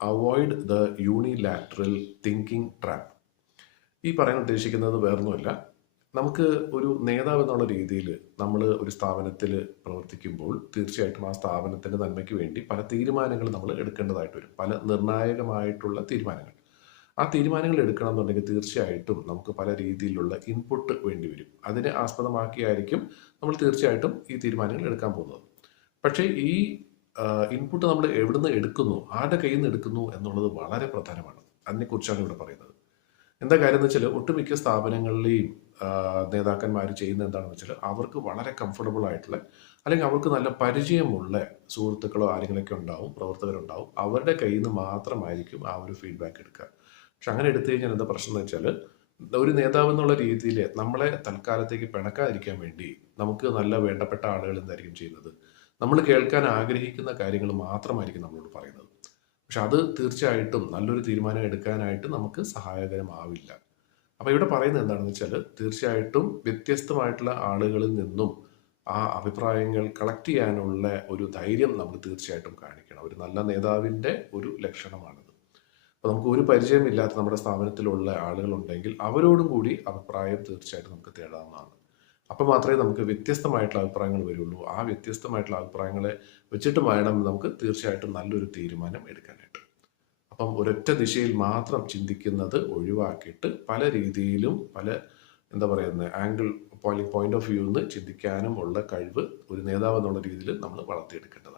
Avoid the unilateral thinking trap. ഈ പറയാൻ ഉദ്ദേശിക്കുന്നത് വേറൊന്നുമല്ല. നമുക്ക് ഒരു നേതാവ് എന്നുള്ള രീതിയിൽ നമ്മൾ ഒരു സ്ഥാപനത്തിൽ പ്രവർത്തിക്കുമ്പോൾ തീർച്ചയായിട്ടും ആ സ്ഥാപനത്തിൻ്റെ നന്മയ്ക്ക് വേണ്ടി പല തീരുമാനങ്ങൾ നമ്മൾ എടുക്കേണ്ടതായിട്ട് വരും. പല നിർണായകമായിട്ടുള്ള തീരുമാനങ്ങൾ. ആ തീരുമാനങ്ങൾ എടുക്കണം എന്നുണ്ടെങ്കിൽ തീർച്ചയായിട്ടും നമുക്ക് പല രീതിയിലുള്ള ഇൻപുട്ട് വേണ്ടി വരും. അതിനെ ആസ്പദമാക്കിയായിരിക്കും നമ്മൾ തീർച്ചയായിട്ടും ഈ തീരുമാനങ്ങൾ എടുക്കാൻ പോകുന്നത്. പക്ഷേ ഈ ഇൻപുട്ട് നമ്മൾ എവിടുന്ന് എടുക്കുന്നു, ആരുടെ കയ്യിൽ നിന്ന് എടുക്കുന്നു എന്നുള്ളത് വളരെ പ്രധാനമാണ്. അതിനെക്കുറിച്ചാണ് ഇവിടെ പറയുന്നത്. എന്താ കാര്യം എന്ന് വെച്ചാൽ ഒട്ടുമിക്ക സ്ഥാപനങ്ങളിലെയും നേതാക്കന്മാർ ചെയ്യുന്നത് എന്താണെന്ന് വെച്ചാൽ അവർക്ക് വളരെ കംഫർട്ടബിൾ ആയിട്ടുള്ള അല്ലെങ്കിൽ അവർക്ക് നല്ല പരിചയമുള്ള സുഹൃത്തുക്കളോ ആരെങ്കിലൊക്കെ ഉണ്ടാവും, പ്രവർത്തകരുണ്ടാവും. അവരുടെ കയ്യിൽ നിന്ന് മാത്രമായിരിക്കും ആ ഒരു ഫീഡ്ബാക്ക് എടുക്കുക. പക്ഷെ അങ്ങനെ എടുത്തു കഴിഞ്ഞാൽ എന്താ പ്രശ്നം എന്ന് വെച്ചാൽ ഒരു നേതാവ് എന്നുള്ള രീതിയിൽ നമ്മളെ തൽക്കാലത്തേക്ക് പിണക്കാതിരിക്കാൻ വേണ്ടി നമുക്ക് നല്ല വേണ്ടപ്പെട്ട ആളുകൾ എന്തായിരിക്കും ചെയ്യുന്നത്, നമ്മൾ കേൾക്കാൻ ആഗ്രഹിക്കുന്ന കാര്യങ്ങൾ മാത്രമായിരിക്കും നമ്മളോട് പറയുന്നത്. പക്ഷെ അത് തീർച്ചയായിട്ടും നല്ലൊരു തീരുമാനം എടുക്കാനായിട്ട് നമുക്ക് സഹായകരമാവില്ല. അപ്പോൾ ഇവിടെ പറയുന്നത് എന്താണെന്ന് വെച്ചാൽ തീർച്ചയായിട്ടും വ്യത്യസ്തമായിട്ടുള്ള ആളുകളിൽ നിന്നും ആ അഭിപ്രായങ്ങൾ കളക്ട് ചെയ്യാനുള്ള ഒരു ധൈര്യം നമ്മൾ തീർച്ചയായിട്ടും കാണിക്കണം. ഒരു നല്ല നേതാവിൻ്റെ ഒരു ലക്ഷണമാണത്. അപ്പോൾ നമുക്ക് ഒരു പരിചയമില്ലാത്ത നമ്മുടെ സ്ഥാപനത്തിലുള്ള ആളുകളുണ്ടെങ്കിൽ അവരോടും കൂടി അഭിപ്രായം തീർച്ചയായിട്ടും നമുക്ക് തേടാവുന്നതാണ്. അപ്പോൾ മാത്രമേ നമുക്ക് വ്യത്യസ്തമായിട്ടുള്ള അഭിപ്രായങ്ങൾ വരുള്ളൂ. ആ വ്യത്യസ്തമായിട്ടുള്ള അഭിപ്രായങ്ങളെ വെച്ചിട്ട് വേണം നമുക്ക് തീർച്ചയായിട്ടും നല്ലൊരു തീരുമാനം എടുക്കാനായിട്ട്. അപ്പം ഒരൊറ്റ ദിശയിൽ മാത്രം ചിന്തിക്കുന്നത് ഒഴിവാക്കിയിട്ട് പല രീതിയിലും പല എന്താ പറയുന്നത് ആംഗിൾ പോയിന്റ് ഓഫ് വ്യൂ നിന്ന് ചിന്തിക്കാനും ഉള്ള കഴിവ് ഒരു നേതാവ് എന്നുള്ള രീതിയിൽ നമ്മൾ വളർത്തിയെടുക്കേണ്ടതാണ്.